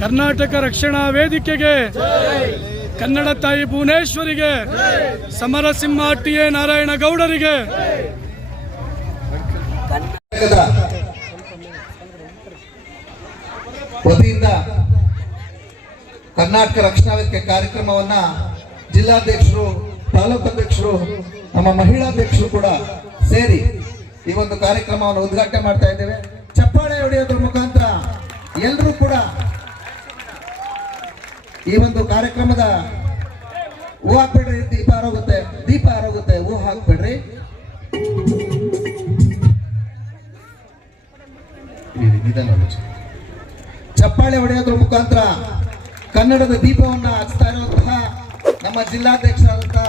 ಕರ್ನಾಟಕ ರಕ್ಷಣಾ ವೇದಿಕೆಗೆ, ಕನ್ನಡ ತಾಯಿ ಭುವನೇಶ್ವರಿಗೆ, ಸಮರಸಿಂಹ ಟಿ.ಎ. ನಾರಾಯಣಗೌಡರಿಗೆ, ವತಿಯಿಂದ ಕರ್ನಾಟಕ ರಕ್ಷಣಾ ವೇದಿಕೆ ಕಾರ್ಯಕ್ರಮವನ್ನ ಜಿಲ್ಲಾಧ್ಯಕ್ಷರು, ತಾಲೂಕು ಅಧ್ಯಕ್ಷರು, ನಮ್ಮ ಮಹಿಳಾಧ್ಯಕ್ಷರು ಕೂಡ ಸೇರಿ ಈ ಒಂದು ಕಾರ್ಯಕ್ರಮವನ್ನು ಉದ್ಘಾಟನೆ ಮಾಡ್ತಾ ಇದ್ದೇವೆ. ಚಪ್ಪಾಳೆ ಹೊಡೆಯೋದ್ರ ಮುಖಾಂತರ ಎಲ್ಲರೂ ಕೂಡ ಈ ಒಂದು ಕಾರ್ಯಕ್ರಮದ ಹೂ ಹಾಕ್ಬಿಡ್ರಿ. ದೀಪ ಆರೋಗುತ್ತೆ, ಹೂ ಹಾಕ್ಬಿಡ್ರಿ. ಚಪ್ಪಾಳೆ ಹೊಡೆಯೋದ್ರ ಮುಖಾಂತರ ಕನ್ನಡದ ದೀಪವನ್ನು ಹಚ್ತಾ ಇರುವಂತಹ ನಮ್ಮ ಜಿಲ್ಲಾಧ್ಯಕ್ಷರಾದಂತಹ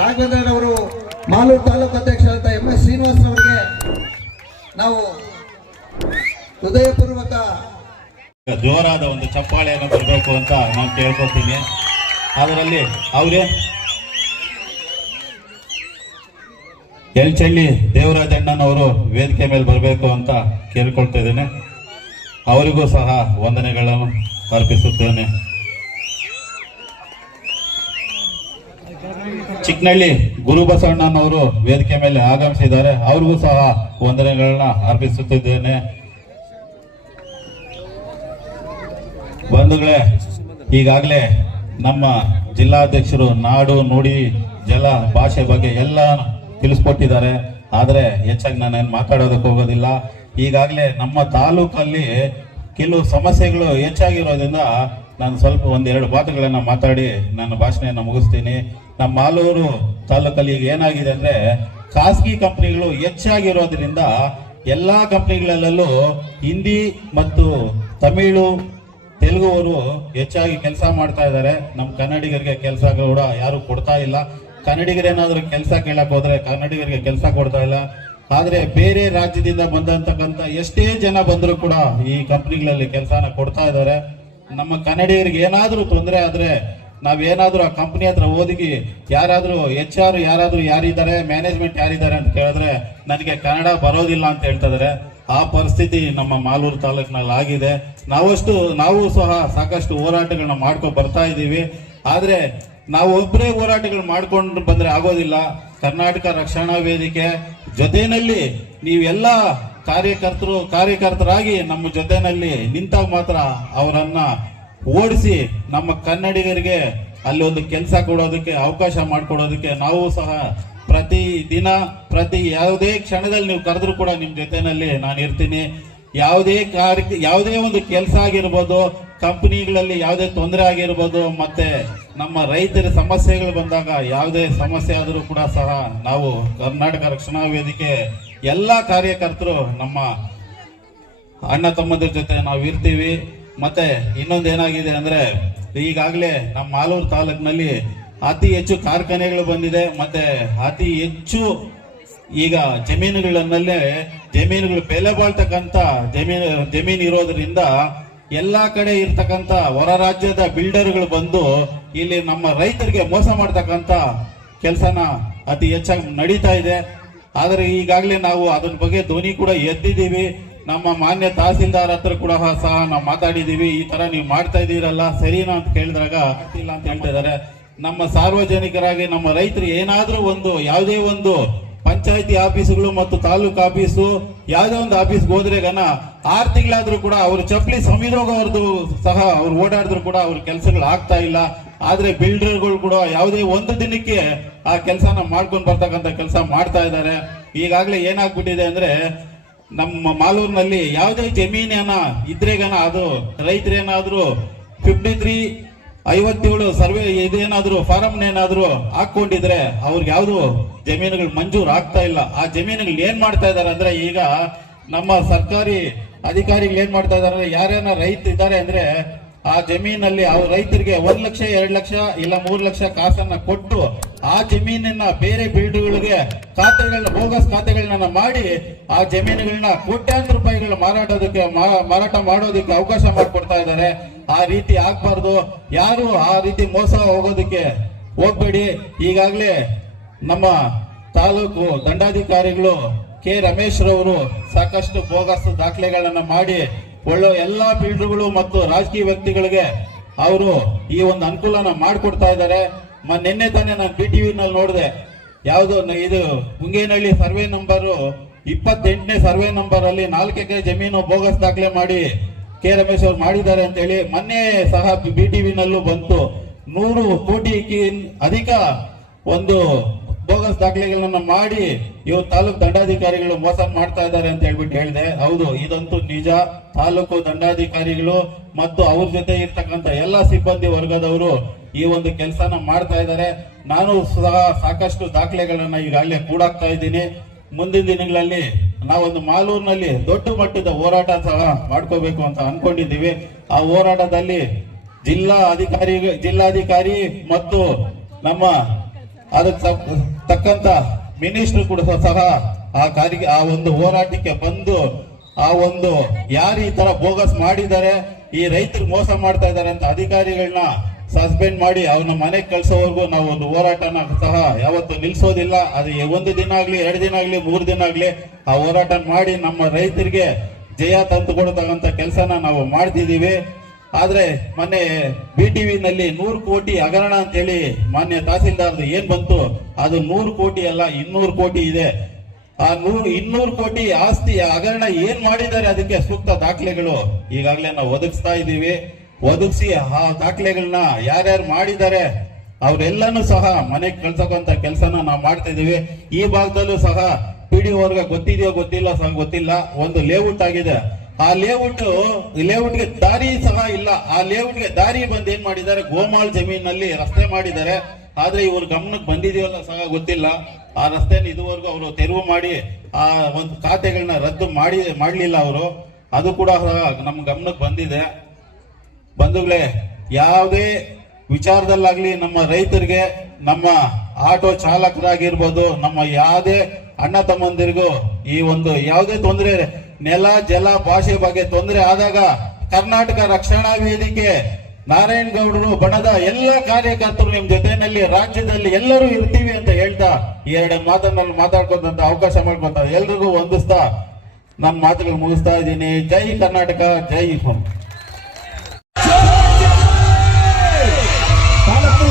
ರಾಘವೇಂದ್ರರವರು, ಮಾಲೂರು ತಾಲೂಕು ಅಧ್ಯಕ್ಷರಾದಂತಹ ಎಂ.ಎಸ್. ಶ್ರೀನಿವಾಸ್ ಅವರಿಗೆ ನಾವು ಹೃದಯಪೂರ್ವಕ ಜೋರಾದ ಒಂದು ಚಪ್ಪಾಳೆಯನ್ನು ಬರಬೇಕು ಅಂತ ನಾನು ಕೇಳ್ಕೊತೀನಿ. ಅದರಲ್ಲಿ ಅವರೇ ಎಲ್ಚಳ್ಳಿ ದೇವರಾಜ್ ಅಣ್ಣನವರು ವೇದಿಕೆ ಮೇಲೆ ಬರಬೇಕು ಅಂತ ಕೇಳ್ಕೊಳ್ತಾ ಇದ್ದೇನೆ. ಅವರಿಗೂ ಸಹ ವಂದನೆಗಳನ್ನು ಅರ್ಪಿಸುತ್ತೇನೆ. ಚಿಕ್ಕನಹಳ್ಳಿ ಗುರುಬಸವಣ್ಣನವರು ವೇದಿಕೆ ಮೇಲೆ ಆಗಮಿಸಿದ್ದಾರೆ. ಅವ್ರಿಗೂ ಸಹ ವಂದನೆಗಳನ್ನ ಅರ್ಪಿಸುತ್ತಿದ್ದೇನೆ. ಬಂಧುಗಳೇ, ಈಗಾಗಲೇ ನಮ್ಮ ಜಿಲ್ಲಾಧ್ಯಕ್ಷರು ನಾಡು, ನುಡಿ, ಜಲ, ಭಾಷೆ ಬಗ್ಗೆ ಎಲ್ಲ ತಿಳಿಸ್ಕೊಟ್ಟಿದ್ದಾರೆ. ಆದರೆ ಹೆಚ್ಚಾಗಿ ನಾನೇನು ಮಾತಾಡೋದಕ್ಕೆ ಹೋಗೋದಿಲ್ಲ. ಈಗಾಗಲೇ ನಮ್ಮ ತಾಲೂಕಲ್ಲಿ ಕೆಲವು ಸಮಸ್ಯೆಗಳು ಹೆಚ್ಚಾಗಿರೋದ್ರಿಂದ ನಾನು ಸ್ವಲ್ಪ ಒಂದೆರಡು ಮಾತುಗಳನ್ನು ಮಾತಾಡಿ ನನ್ನ ಭಾಷಣೆಯನ್ನು ಮುಗಿಸ್ತೀನಿ. ನಮ್ಮ ಮಾಲೂರು ತಾಲೂಕಲ್ಲಿ ಈಗ ಏನಾಗಿದೆ ಅಂದರೆ, ಖಾಸಗಿ ಕಂಪ್ನಿಗಳು ಹೆಚ್ಚಾಗಿರೋದ್ರಿಂದ ಎಲ್ಲ ಕಂಪ್ನಿಗಳಲ್ಲೂ ಹಿಂದಿ ಮತ್ತು ತಮಿಳು, ತೆಲುಗುವರು ಹೆಚ್ಚಾಗಿ ಕೆಲಸ ಮಾಡ್ತಾ ಇದ್ದಾರೆ. ನಮ್ಮ ಕನ್ನಡಿಗರಿಗೆ ಕೆಲಸ ಕೂಡ ಯಾರು ಕೊಡ್ತಾ ಇಲ್ಲ. ಕನ್ನಡಿಗರೇನಾದ್ರೂ ಕೆಲಸ ಕೇಳಕ್ ಹೋದ್ರೆ ಕನ್ನಡಿಗರಿಗೆ ಕೆಲಸ ಕೊಡ್ತಾ ಇಲ್ಲ. ಆದ್ರೆ ಬೇರೆ ರಾಜ್ಯದಿಂದ ಬಂದಂತಕ್ಕಂಥ ಎಷ್ಟೇ ಜನ ಬಂದರೂ ಕೂಡ ಈ ಕಂಪ್ನಿಗಳಲ್ಲಿ ಕೆಲಸನ ಕೊಡ್ತಾ ಇದ್ದಾರೆ. ನಮ್ಮ ಕನ್ನಡಿಗರಿಗೆ ಏನಾದ್ರೂ ತೊಂದರೆ ಆದ್ರೆ ನಾವೇನಾದ್ರೂ ಆ ಕಂಪ್ನಿ ಹತ್ರ ಓದಿಗೆ ಯಾರಾದ್ರೂ HR ಯಾರಿದ್ದಾರೆ, ಮ್ಯಾನೇಜ್ಮೆಂಟ್ ಯಾರಿದ್ದಾರೆ ಅಂತ ಕೇಳಿದ್ರೆ ನನಗೆ ಕನ್ನಡ ಬರೋದಿಲ್ಲ ಅಂತ ಹೇಳ್ತಾ ಇದಾರೆ. ಆ ಪರಿಸ್ಥಿತಿ ನಮ್ಮ ಮಾಲೂರು ತಾಲೂಕಿನಲ್ಲಿ ಆಗಿದೆ. ನಾವು ಸಹ ಸಾಕಷ್ಟು ಹೋರಾಟಗಳನ್ನ ಮಾಡ್ಕೊಂಡು ಬರ್ತಾ ಇದ್ದೀವಿ. ಆದ್ರೆ ನಾವು ಒಬ್ಬರೇ ಹೋರಾಟಗಳು ಮಾಡ್ಕೊಂಡು ಬಂದ್ರೆ ಆಗೋದಿಲ್ಲ. ಕರ್ನಾಟಕ ರಕ್ಷಣಾ ವೇದಿಕೆ ಜೊತೆಯಲ್ಲಿ ನೀವೆಲ್ಲ ಕಾರ್ಯಕರ್ತರಾಗಿ ನಮ್ಮ ಜೊತೆನಲ್ಲಿ ನಿಂತಾಗ ಮಾತ್ರ ಅವರನ್ನ ಓಡಿಸಿ ನಮ್ಮ ಕನ್ನಡಿಗರಿಗೆ ಅಲ್ಲಿ ಒಂದು ಕೆಲಸ ಕೊಡೋದಕ್ಕೆ ಅವಕಾಶ ಮಾಡಿಕೊಡೋದಕ್ಕೆ ನಾವು ಸಹ ಪ್ರತಿ ದಿನ ಯಾವುದೇ ಕ್ಷಣದಲ್ಲಿ ನೀವು ಕರೆದ್ರೂ ಕೂಡ ನಿಮ್ಮ ಜೊತೆನಲ್ಲಿ ನಾನು ಇರ್ತೀನಿ. ಯಾವುದೇ ಒಂದು ಕೆಲಸ ಆಗಿರ್ಬೋದು, ಕಂಪನಿಗಳಲ್ಲಿ ಯಾವುದೇ ತೊಂದರೆ ಆಗಿರ್ಬೋದು, ಮತ್ತೆ ನಮ್ಮ ರೈತರ ಸಮಸ್ಯೆಗಳು ಬಂದಾಗ ಯಾವುದೇ ಸಮಸ್ಯೆ ಆದರೂ ಕೂಡ ಸಹ ನಾವು ಕರ್ನಾಟಕ ರಕ್ಷಣಾ ವೇದಿಕೆ ಎಲ್ಲ ಕಾರ್ಯಕರ್ತರು ನಮ್ಮ ಅಣ್ಣ ತಮ್ಮಂದಿರ ಜೊತೆ ನಾವು ಇರ್ತೀವಿ. ಮತ್ತೆ ಇನ್ನೊಂದು ಏನಾಗಿದೆ ಅಂದ್ರೆ, ಈಗಾಗಲೇ ನಮ್ಮ ಮಾಲೂರು ತಾಲೂಕಿನಲ್ಲಿ ಅತಿ ಹೆಚ್ಚು ಕಾರ್ಖಾನೆಗಳು ಬಂದಿದೆ. ಮತ್ತೆ ಅತಿ ಹೆಚ್ಚು ಈಗ ಜಮೀನುಗಳು ಬೆಲೆ ಬಾಳ್ತಕ್ಕಂಥ ಜಮೀನು ಇರೋದ್ರಿಂದ ಎಲ್ಲಾ ಕಡೆ ಇರ್ತಕ್ಕಂಥ ಹೊರ ರಾಜ್ಯದ ಬಿಲ್ಡರ್ಗಳು ಬಂದು ಇಲ್ಲಿ ನಮ್ಮ ರೈತರಿಗೆ ಮೋಸ ಮಾಡ್ತಕ್ಕಂಥ ಕೆಲಸನ ಅತಿ ಹೆಚ್ಚಾಗಿ ನಡೀತಾ ಇದೆ. ಆದರೆ ಈಗಾಗಲೇ ನಾವು ಅದರ ಬಗ್ಗೆ ಧ್ವನಿ ಕೂಡ ಎತ್ತಿದ್ದೀವಿ. ನಮ್ಮ ಮಾನ್ಯ ತಹಸೀಲ್ದಾರ್ ಹತ್ರ ಕೂಡ ಸಹ ನಾವು ಮಾತಾಡಿದೀವಿ. ಈ ತರ ನೀವು ಮಾಡ್ತಾ ಇದ್ದೀರಲ್ಲ ಸರಿನಾ ಅಂತ ಕೇಳಿದಾಗ ಇಲ್ಲ ಅಂತ ಹೇಳ್ತಾ ಇದ್ದಾರೆ. ನಮ್ಮ ಸಾರ್ವಜನಿಕರಾಗಿ ನಮ್ಮ ರೈತರು ಏನಾದ್ರೂ ಯಾವುದೇ ಒಂದು ಪಂಚಾಯತಿ ಆಫೀಸುಗಳು ಮತ್ತು ತಾಲೂಕು ಆಫೀಸು ಯಾವುದೇ ಒಂದು ಆಫೀಸ್ಗೆ ಹೋದ್ರೆ 6 ತಿಂಗಳಾದ್ರೂ ಕೂಡ ಅವ್ರ ಚಪ್ಪಲಿ ಸಮಿದೋಗವ್ರದ್ದು ಸಹ ಅವ್ರು ಓಡಾಡಿದ್ರು ಕೂಡ ಅವ್ರ ಕೆಲಸಗಳು ಆಗ್ತಾ ಇಲ್ಲ. ಆದ್ರೆ ಬಿಲ್ಡರ್ಗಳು ಕೂಡ ಯಾವುದೇ ಒಂದು ದಿನಕ್ಕೆ ಆ ಕೆಲಸನ ಮಾಡ್ಕೊಂಡು ಬರ್ತಕ್ಕಂಥ ಕೆಲಸ ಮಾಡ್ತಾ ಇದ್ದಾರೆ. ಈಗಾಗಲೇ ಏನಾಗ್ಬಿಟ್ಟಿದೆ ಅಂದ್ರೆ, ನಮ್ಮ ಮಾಲೂರಿನಲ್ಲಿ ಯಾವುದೇ ಜಮೀನ ಇದ್ರೆ ಅದು ರೈತರೇನಾದ್ರೂ 5357 ಸರ್ವೆ ಇದೇನಾದ್ರೂ ಫಾರಂ ಏನಾದ್ರೂ ಹಾಕೊಂಡಿದ್ರೆ ಅವ್ರಿಗೆ ಯಾವ್ದು ಜಮೀನುಗಳು ಮಂಜೂರು ಆಗ್ತಾ ಇಲ್ಲ. ಆ ಜಮೀನುಗಳು ಏನ್ ಮಾಡ್ತಾ ಇದಾರೆ ಅಂದ್ರೆ, ಈಗ ನಮ್ಮ ಸರ್ಕಾರಿ ಅಧಿಕಾರಿಗಳು ಏನ್ ಮಾಡ್ತಾ ಇದಾರೆ, ಯಾರೇನ ರೈತ ಇದ್ದಾರೆ ಅಂದ್ರೆ ಆ ಜಮೀನಲ್ಲಿ ಅವ್ರ ರೈತರಿಗೆ 1 ಲಕ್ಷ 2 ಲಕ್ಷ ಇಲ್ಲ 3 ಲಕ್ಷ ಕಾಸನ್ನ ಕೊಟ್ಟು ಆ ಜಮೀನನ್ನ ಬೇರೆ ಬಿಲ್ಡರ್ಗಳಿಗೆ ಬೋಗಸ್ ಖಾತೆಗಳನ್ನ ಮಾಡಿ ಆ ಜಮೀನುಗಳನ್ನ ಕೋಟ್ಯಾಂತರ ರೂಪಾಯಿಗಳ ಮಾರಾಟ ಮಾಡೋದಕ್ಕೆ ಅವಕಾಶ ಮಾಡಿಕೊಡ್ತಾ ಇದ್ದಾರೆ. ಆ ರೀತಿ ಆಗ್ಬಾರ್ದು. ಯಾರು ಆ ರೀತಿ ಮೋಸ ಹೋಗೋದಕ್ಕೆ ಹೋಗ್ಬೇಡಿ. ಈಗಾಗಲೇ ನಮ್ಮ ತಾಲೂಕು ದಂಡಾಧಿಕಾರಿಗಳು ಕೆ. ರಮೇಶ್ ರವರು ಸಾಕಷ್ಟು ಬೋಗಸ್ ದಾಖಲೆಗಳನ್ನ ಮಾಡಿ ಒಳ್ಳೆ ಎಲ್ಲಾ ಫೀಲ್ಡ್ಗಳು ಮತ್ತು ರಾಜಕೀಯ ವ್ಯಕ್ತಿಗಳಿಗೆ ಅವರು ಈ ಒಂದು ಅನುಕೂಲನ ಮಾಡಿಕೊಡ್ತಾ ಇದ್ದಾರೆ. ನಿನ್ನೆ ತಾನೇ ನಾನು BTV ನಲ್ಲಿ ನೋಡಿದೆ, ಯಾವುದು ಇದು ಹುಂಗೇನಹಳ್ಳಿ ಸರ್ವೆ ನಂಬರ್ 28ನೇ ಸರ್ವೆ ನಂಬರ್ ಅಲ್ಲಿ 4 ಎಕರೆ ಜಮೀನು ಬೋಗಸ್ ದಾಖಲೆ ಮಾಡಿ ಕೆ ರಮೇಶ್ ಅವರು ಮಾಡಿದ್ದಾರೆ ಅಂತ ಹೇಳಿ ಮೊನ್ನೆ ಸಹ BTV ನಲ್ಲೂ ಬಂತು. 100 ಕೋಟಿ ಅಧಿಕ ಒಂದು ಬೋಗಸ್ ದಾಖಲೆಗಳನ್ನ ಮಾಡಿ ಇವತ್ತು ತಾಲೂಕು ದಂಡಾಧಿಕಾರಿಗಳು ಮೋಸ ಮಾಡ್ತಾ ಇದ್ದಾರೆ ಅಂತ ಹೇಳ್ಬಿಟ್ಟು ಹೇಳಿದೆ. ಹೌದು, ಇದಂತೂ ನಿಜ. ತಾಲೂಕು ದಂಡಾಧಿಕಾರಿಗಳು ಮತ್ತು ಅವ್ರ ಜೊತೆ ಇರ್ತಕ್ಕಂಥ ಎಲ್ಲ ಸಿಬ್ಬಂದಿ ವರ್ಗದವರು ಈ ಒಂದು ಕೆಲಸನ ಮಾಡ್ತಾ ಇದ್ದಾರೆ. ನಾನು ಸಹ ಸಾಕಷ್ಟು ದಾಖಲೆಗಳನ್ನ ಈಗಾಗಲೇ ಕೂಡಾಕ್ತಾ ಇದ್ದೀನಿ. ಮುಂದಿನ ದಿನಗಳಲ್ಲಿ ನಾವೊಂದು ಮಾಲೂರಿನಲ್ಲಿ ದೊಡ್ಡ ಮಟ್ಟದ ಹೋರಾಟ ಸಹ ಮಾಡ್ಕೋಬೇಕು ಅಂತ ಅನ್ಕೊಂಡಿದ್ದೀವಿ. ಆ ಹೋರಾಟದಲ್ಲಿ ಜಿಲ್ಲಾಧಿಕಾರಿ ಮತ್ತು ನಮ್ಮ ಅದಕ್ಕೆ ತಕ್ಕಂತ ಮಿನಿಸ್ಟರ್ ಕೂಡ ಸಹ ಆ ಒಂದು ಹೋರಾಟಕ್ಕೆ ಬಂದು ಆ ಒಂದು ಯಾರು ಈ ತರ ಬೋಗಸ್ ಮಾಡಿದ್ದಾರೆ, ಈ ರೈತರು ಮೋಸ ಮಾಡ್ತಾ ಇದ್ದಾರೆ ಅಂತ ಅಧಿಕಾರಿಗಳನ್ನ ಸಸ್ಪೆಂಡ್ ಮಾಡಿ ಅವ್ರನ್ನ ಮನೆಗೆ ಕಳ್ಸೋವರೆಗೂ ನಾವು ಒಂದು ಹೋರಾಟನ ಸಹ ಯಾವತ್ತು ನಿಲ್ಸೋದಿಲ್ಲ. ಅದು 1 ದಿನ ಆಗ್ಲಿ, 2 ದಿನ ಆಗ್ಲಿ, 3 ದಿನ ಆಗ್ಲಿ ಆ ಹೋರಾಟ ಮಾಡಿ ನಮ್ಮ ರೈತರಿಗೆ ಜಯ ತಂದು ಕೊಡತಕ್ಕಂತ ಕೆಲಸನ ನಾವು ಮಾಡ್ತಿದೀವಿ. ಆದ್ರೆ ಮೊನ್ನೆ BTV ನಲ್ಲಿ 100 ಕೋಟಿ ಹಗರಣ ಅಂತ ಹೇಳಿ ಮಾನ್ಯ ತಹಸೀಲ್ದಾರ್ ಏನ್ ಬಂತು, ಅದು 100 ಕೋಟಿ ಅಲ್ಲ, 200 ಕೋಟಿ ಇದೆ. ಆ 200 ಕೋಟಿ ಆಸ್ತಿ ಹಗರಣ ಏನ್ ಮಾಡಿದ್ದಾರೆ ಅದಕ್ಕೆ ಸೂಕ್ತ ದಾಖಲೆಗಳು ಈಗಾಗಲೇ ನಾವು ಒದಗಿಸಿ ಆ ದಾಖಲೆಗಳನ್ನ ಯಾರ್ಯಾರು ಮಾಡಿದ್ದಾರೆ ಅವರೆಲ್ಲಾನು ಸಹ ಮನೆಗೆ ಕಳ್ಸಕ್ಕಂತ ಕೆಲಸನ ನಾವು ಮಾಡ್ತಾ ಇದೀವಿ. ಈ ಭಾಗದಲ್ಲೂ ಸಹ PDO ಅವ್ರಿಗೆ ಗೊತ್ತಿದೆಯೋ ಗೊತ್ತಿಲ್ಲ ಸಹ ಗೊತ್ತಿಲ್ಲ, ಒಂದು ಲೇಔಟ್ ಆಗಿದೆ. ಆ ಲೇಔಟ್ಗೆ ದಾರಿ ಸಹ ಇಲ್ಲ. ಆ ಲೇಔಟ್ಗೆ ದಾರಿ ಬಂದು ಏನ್ ಮಾಡಿದ್ದಾರೆ, ಗೋಮಾಳ್ ಜಮೀನಲ್ಲಿ ರಸ್ತೆ ಮಾಡಿದ್ದಾರೆ. ಆದ್ರೆ ಇವ್ರ ಗಮನಕ್ಕೆ ಬಂದಿದೆಯಲ್ಲ ಸಹ ಗೊತ್ತಿಲ್ಲ. ಆ ರಸ್ತೆನ ಇದುವರೆಗೂ ಅವರು ತೆರವು ಮಾಡಿ ಆ ಒಂದು ಖಾತೆಗಳನ್ನ ರದ್ದು ಮಾಡ್ಲಿಲ್ಲ ಅವರು. ಅದು ಕೂಡ ನಮ್ಮ ಗಮನಕ್ಕೆ ಬಂದಿದೆ. ಬಂಧುಗಳೇ, ಯಾವುದೇ ವಿಚಾರದಲ್ಲಾಗ್ಲಿ ನಮ್ಮ ರೈತರಿಗೆ, ನಮ್ಮ ಆಟೋ ಚಾಲಕರಾಗಿರ್ಬೋದು, ನಮ್ಮ ಯಾವುದೇ ಅಣ್ಣ ತಮ್ಮಂದಿರಿಗೂ ಈ ಒಂದು ಯಾವುದೇ ತೊಂದರೆ, ನೆಲ ಜಲ ಭಾಷೆ ಬಗ್ಗೆ ತೊಂದರೆ ಆದಾಗ ಕರ್ನಾಟಕ ರಕ್ಷಣಾ ವೇದಿಕೆ ನಾರಾಯಣಗೌಡರು ಬಣದ ಎಲ್ಲ ಕಾರ್ಯಕರ್ತರು ನಿಮ್ ಜೊತೆನಲ್ಲಿ ರಾಜ್ಯದಲ್ಲಿ ಎಲ್ಲರೂ ಇರ್ತೀವಿ ಅಂತ ಹೇಳ್ತಾ 2 ಮಾತನ್ನ ಮಾತಾಡ್ಕೊಂತ ಅವಕಾಶ ಮಾಡ್ಕೊಂತ ಎಲ್ರಿಗೂ ವಂದಿಸ್ತಾ ನನ್ನ ಮಾತುಗಳು ಮುಗಿಸ್ತಾ ಇದ್ದೀನಿ. ಜೈ ಕರ್ನಾಟಕ, ಜೈ ಹುಂ. ತಾಲೂಕು